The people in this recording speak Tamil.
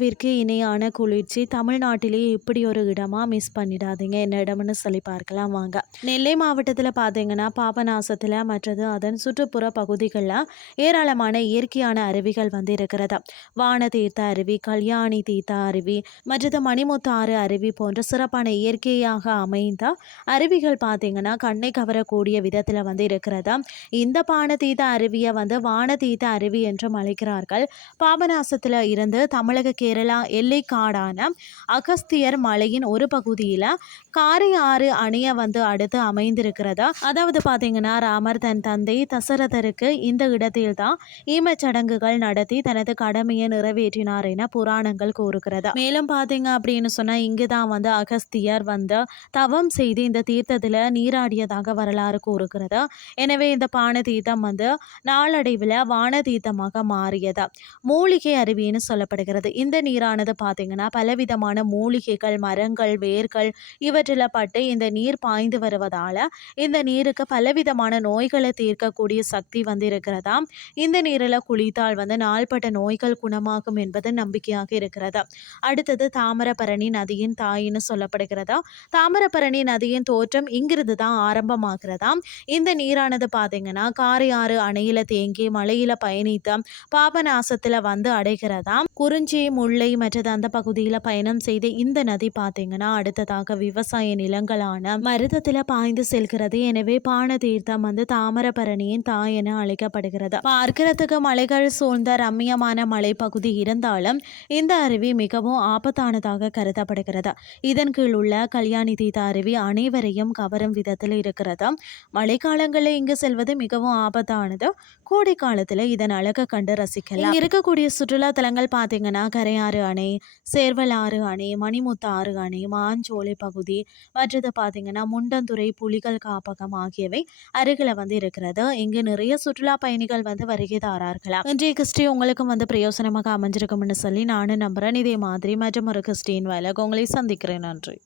கேரளாவிற்கு இணையான குளிர்ச்சி தமிழ்நாட்டிலேயே இப்படி ஒரு இடமா மிஸ் பண்ணிடாதீங்க. என்ன இடம்னு சொல்லி பார்க்கலாம் வாங்க. நெல்லை மாவட்டத்தில் பார்த்தீங்கன்னா பாபநாசத்தில் மற்றது அதன் சுற்றுப்புற பகுதிகளில் ஏராளமான இயற்கையான அருவிகள் வந்து இருக்கிறது. வானதீர்த்த அருவி, கல்யாணி தீர்த்த அருவி, மற்றது மணிமுத்தாறு அருவி போன்ற சிறப்பான இயற்கையாக அமைந்த அருவிகள் பார்த்தீங்கன்னா கண்ணை கவரக்கூடிய விதத்தில் வந்து இருக்கிறது. இந்த பானதீர்த்த அருவியை வந்து வானதீர்த்த அருவி என்றும் அழைக்கிறார்கள். பாபநாசத்தில் இருந்து தமிழக கேரளா எல்லைக்காடான அகஸ்தியர் மலையின் ஒரு பகுதியில் காரையாறு அணையை வந்து அடுத்து அமைந்திருக்கிறது. அதாவது பார்த்தீங்கன்னா ராமர் தன் தந்தை தசரதருக்கு இந்த இடத்தில் தான் ஈமச்சடங்குகள் நடத்தி தனது கடமையை நிறைவேற்றினார் என புராணங்கள் கூறுகிறது. மேலும் பார்த்தீங்க அப்படின்னு சொன்னால் இங்கு தான் வந்து அகஸ்தியர் வந்து தவம் செய்து இந்த தீர்த்தத்தில் நீராடியதாக வரலாறு கூறுகிறது. எனவே இந்த பான தீர்த்தம் வந்து நாளடைவில் வான தீர்த்தமாக மாறியது. மூலிகை அருவின்னு சொல்லப்படுகிறது. இந்த நீரானது பார்த்தீங்கன்னா பலவிதமான மூலிகைகள், மரங்கள், வேர்கள் இவற்றில் பட்டு இந்த நீர் பாய்ந்து வருவதால இந்த நீருக்கு பலவிதமான நோய்களை தீர்க்கக்கூடிய சக்தி வந்து இருக்கிறதா. இந்த நீரில் குளித்தால் வந்து நாள்பட்ட நோய்கள் குணமாகும் என்பது நம்பிக்கையாக இருக்கிறது. அடுத்தது தாமிரபரணி நதியின் தாயின்னு சொல்லப்படுகிறதா. தாமிரபரணி நதியின் தோற்றம் இங்கிருந்து தான் ஆரம்பமாகிறதா. இந்த நீரானது பார்த்தீங்கன்னா காரையாறு அணையில தேங்கி மலையில பயணித்து பாபநாசத்துல வந்து அடைகிறதாம். குறிஞ்சி, முல்லை மற்றது அந்த பகுதியில பயணம் செய்து இந்த நதி பார்த்தீங்கன்னா அடுத்ததாக விவசாய நிலங்களான மருதத்துல பாய்ந்து செல்கிறது. எனவே பான தீர்த்தம் வந்து தாமிரபரணியின் தாய் என அழைக்கப்படுகிறது. பார்க்கிறதுக்கு மலைகள் சூழ்ந்த ரம்மியமான மலைப்பகுதி இருந்தாலும் இந்த அருவி மிகவும் ஆபத்தானதாக கருதப்படுகிறது. இதன் கீழ் உள்ள கல்யாணி தீர்த்த அருவி அனைவரையும் கவரும் விதத்தில் இருக்கிறது. மழைக்காலங்களில் இங்கு செல்வது மிகவும் ஆபத்தானது. கோடை காலத்துல இதன் அழகை கண்டு ரசிக்கலாம். இருக்கக்கூடிய சுற்றுலா தலங்கள் பார்த்தீங்கன்னா கரையாறு அணை, சேர்வலாறு அணை, மணிமுத்தாறு அணை, மாஞ்சோலை பகுதி மற்றது பார்த்தீங்கன்னா முண்டந்துறை புலிகள் காப்பகம் ஆகியவை அருகில வந்து இருக்கிறது. இங்கு நிறைய சுற்றுலா பயணிகள் வந்து வருகை தாரார்களாம். இன்றைய கிறிஸ்டி உங்களுக்கும் வந்து பிரயோசனமாக அமைஞ்சிருக்கும்னு சொல்லி நானும் நம்புறேன். இதே மாதிரி மற்றும் ஒரு கிறிஸ்டின் வேலை உங்களை சந்திக்கிறேன். நன்றி.